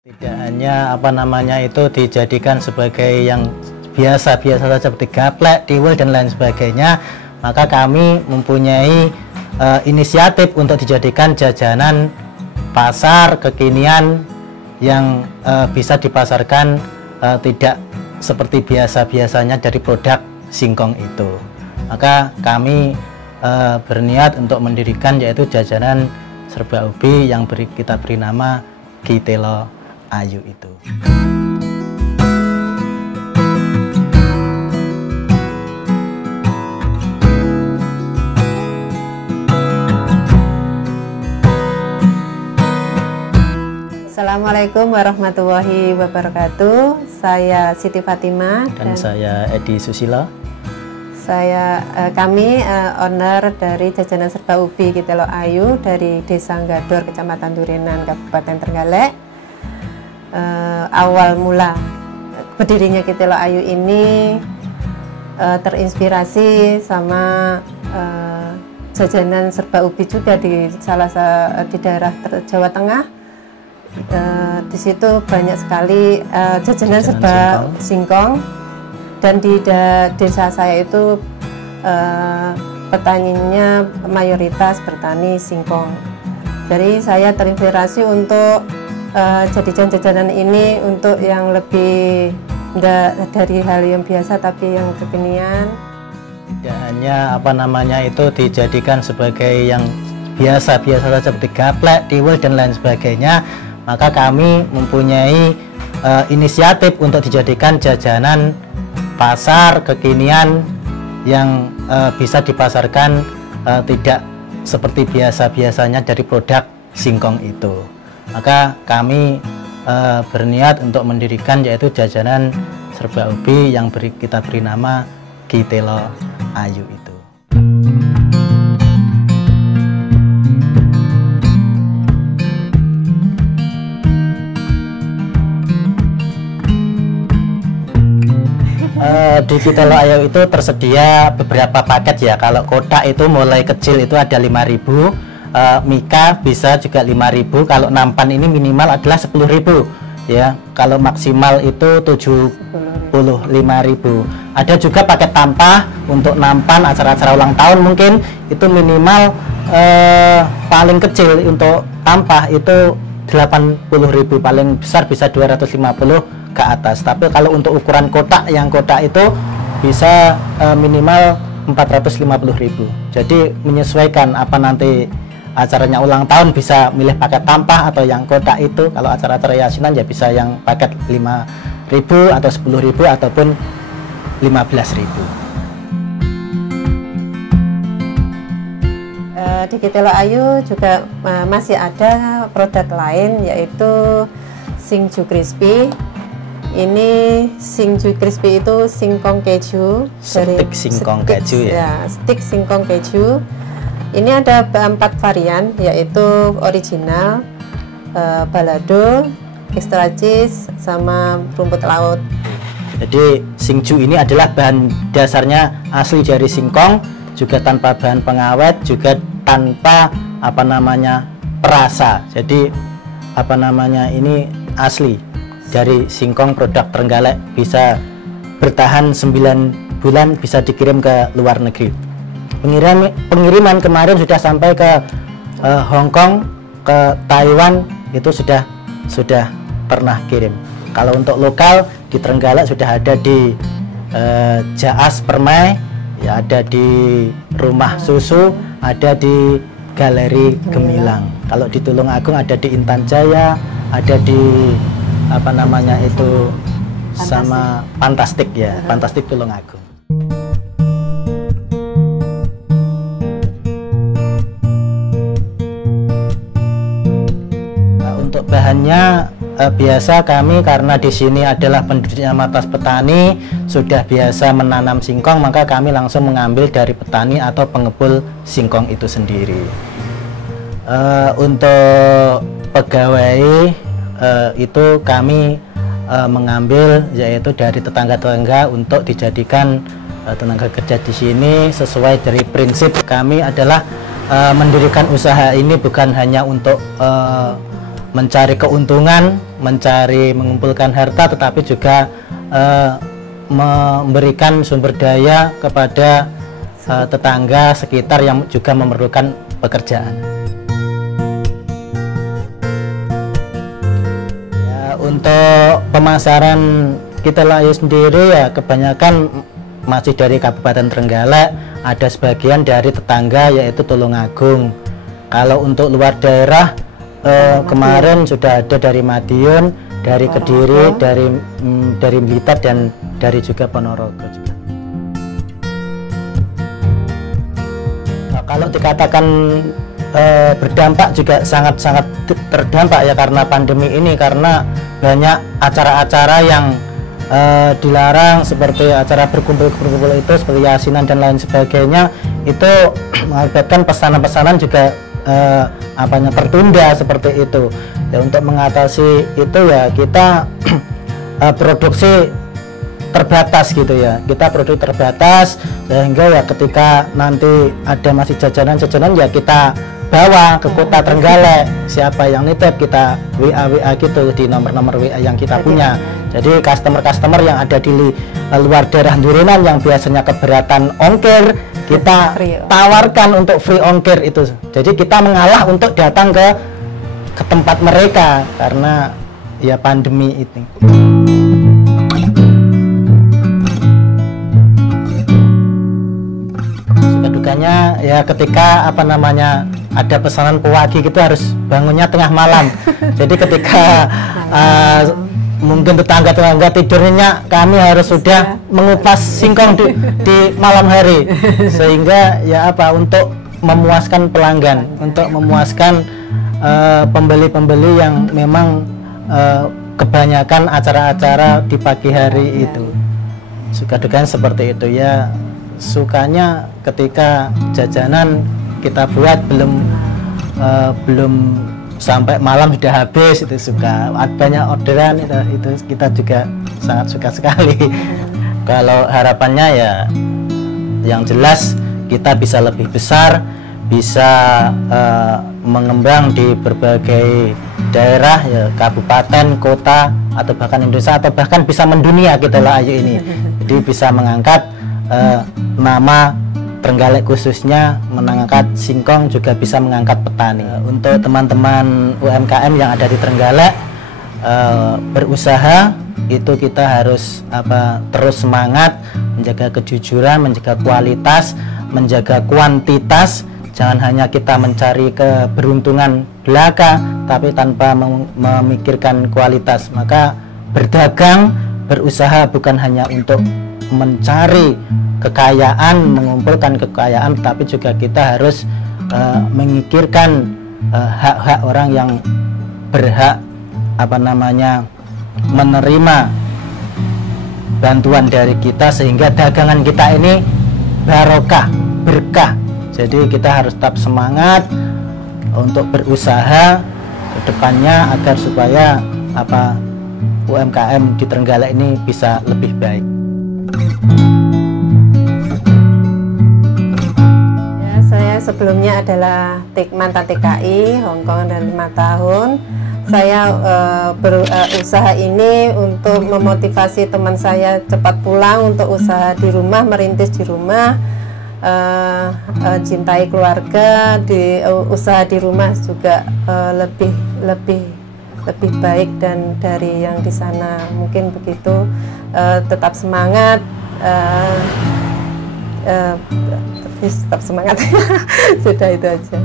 Tidak hanya itu dijadikan sebagai yang biasa-biasa saja seperti gaplek, tiwul dan lain sebagainya, maka kami mempunyai inisiatif untuk dijadikan jajanan pasar kekinian yang bisa dipasarkan tidak seperti biasa-biasanya dari produk singkong itu. Maka kami berniat untuk mendirikan yaitu jajanan serba ubi yang kita beri nama Kitelo Ayu itu. Assalamualaikum warahmatullahi wabarakatuh. Saya Siti Fatimah dan saya Edi Susilo. Kami owner dari jajanan serba ubi Kitelo Ayu dari Desa Gador, Kecamatan Durenan, Kabupaten Trenggalek. Awal mula berdirinya Kitelo Ayu ini terinspirasi sama jajanan serba ubi juga di daerah Jawa Tengah. Di situ banyak sekali jajanan serba singkong, dan di desa saya itu petaninya mayoritas bertani singkong. Jadi saya terinspirasi untuk jadikan jajanan ini untuk yang lebih enggak dari hal yang biasa tapi yang kekinian. Tidak hanya itu dijadikan sebagai yang biasa-biasa saja seperti gaplek, tiwul dan lain sebagainya, maka kami mempunyai inisiatif untuk dijadikan jajanan pasar kekinian yang bisa dipasarkan tidak seperti biasa-biasanya dari produk singkong itu. Maka kami berniat untuk mendirikan yaitu jajanan serba ubi yang kita beri nama Kitelo Ayu itu. Di Kitelo Ayu itu tersedia beberapa paket ya. Kalau kotak itu mulai kecil itu ada 5.000, Mika bisa juga 5.000. Kalau nampan ini minimal adalah 10.000 ya. Kalau maksimal itu 75.000. Ada juga paket tampah untuk nampan acara-acara ulang tahun, mungkin itu minimal paling kecil untuk tampah itu 80.000, paling besar bisa 250 ke atas. Tapi kalau untuk ukuran kotak, yang kotak itu bisa minimal 450.000. Jadi menyesuaikan nanti acaranya ulang tahun bisa milih paket tampah atau yang kotak itu. Kalau acara-acara yasinan ya bisa yang paket 5.000 atau 10.000 ataupun 15.000. Di Kitelo Ayu juga masih ada produk lain yaitu Singju Crispy. Ini Singju Crispy itu singkong keju, stik singkong keju ya. Stik singkong keju. Ini ada 4 varian yaitu original, balado, extra cheese, sama rumput laut. Jadi Singju ini adalah bahan dasarnya asli dari singkong, juga tanpa bahan pengawet, juga tanpa perasa. Jadi ini asli dari singkong produk Trenggalek, bisa bertahan 9 bulan, bisa dikirim ke luar negeri. Pengiriman kemarin sudah sampai ke Hong Kong, ke Taiwan, itu sudah pernah kirim. Kalau untuk lokal di Trenggalek sudah ada di Jaas Permai, ya, ada di Rumah Susu, ada di Galeri Gemilang. Kalau di Tulungagung ada di Intan Jaya, ada di sama Fantastik ya, Fantastik Tulungagung. Untuk bahannya biasa kami, karena di sini adalah penduduknya mayoritas petani, sudah biasa menanam singkong, maka kami langsung mengambil dari petani atau pengepul singkong itu sendiri. Untuk pegawai itu kami mengambil yaitu dari tetangga-tetangga untuk dijadikan tenaga kerja di sini. Sesuai dari prinsip kami adalah mendirikan usaha ini bukan hanya untuk mencari keuntungan, mencari mengumpulkan harta, tetapi juga memberikan sumber daya kepada tetangga sekitar yang juga memerlukan pekerjaan. Ya, untuk pemasaran kita Layu sendiri ya kebanyakan masih dari Kabupaten Trenggalek, ada sebagian dari tetangga yaitu Tulungagung. Kalau untuk luar daerah kemarin sudah ada dari Madiun, dari Kediri, dari Blitar, dan dari juga Ponorogo juga. Nah, kalau dikatakan berdampak juga sangat-sangat terdampak ya karena pandemi ini, karena banyak acara-acara yang dilarang seperti acara berkumpul-kumpul itu seperti yasinan dan lain sebagainya, itu mengakibatkan pesanan-pesanan juga tertunda seperti itu. Ya, untuk mengatasi itu ya kita produksi terbatas gitu ya, kita produksi terbatas sehingga ya ketika nanti ada masih jajanan-jajanan ya kita bawa ke kota Trenggalek, siapa yang nitip kita WA gitu di nomor-nomor WA yang kita punya. Jadi customer yang ada di luar daerah Durenan yang biasanya keberatan ongkir, kita tawarkan untuk free ongkir itu. Jadi kita mengalah untuk datang ke tempat mereka karena ya pandemi itu. Suka dukanya ya ketika ada pesanan pewagi gitu harus bangunnya tengah malam. Jadi ketika mungkin tetangga tidurnya, kami harus sudah mengupas singkong di malam hari, sehingga ya untuk memuaskan pelanggan, untuk memuaskan pembeli-pembeli yang memang kebanyakan acara-acara di pagi hari itu. Suka dukanya seperti itu ya. Sukanya ketika jajanan kita buat belum sampai malam sudah habis, itu suka. Banyak orderan itu kita juga sangat suka sekali. Kalau harapannya ya yang jelas kita bisa lebih besar, bisa mengembang di berbagai daerah ya, kabupaten, kota, atau bahkan Indonesia, atau bahkan bisa mendunia kita Layu ini. Jadi bisa mengangkat nama Trenggalek, khususnya mengangkat singkong, juga bisa mengangkat petani. Untuk teman-teman UMKM yang ada di Trenggalek, berusaha itu kita harus terus semangat, menjaga kejujuran, menjaga kualitas, menjaga kuantitas. Jangan hanya kita mencari keberuntungan belaka, tapi tanpa memikirkan kualitas. Maka berdagang, berusaha bukan hanya untuk mencari kekayaan, mengumpulkan kekayaan, tapi juga kita harus memikirkan hak-hak orang yang berhak menerima bantuan dari kita, sehingga dagangan kita ini barokah, berkah. Jadi kita harus tetap semangat untuk berusaha ke depannya agar supaya UMKM di Trenggalek ini bisa lebih baik. Ya, saya sebelumnya adalah mantan TKI Hongkong dan 5 tahun. Saya berusaha ini untuk memotivasi teman saya cepat pulang untuk usaha di rumah, merintis di rumah, cintai keluarga, usaha di rumah juga lebih baik dan dari yang di sana, mungkin begitu. Tetap semangat, tetap semangat. Sudah itu aja.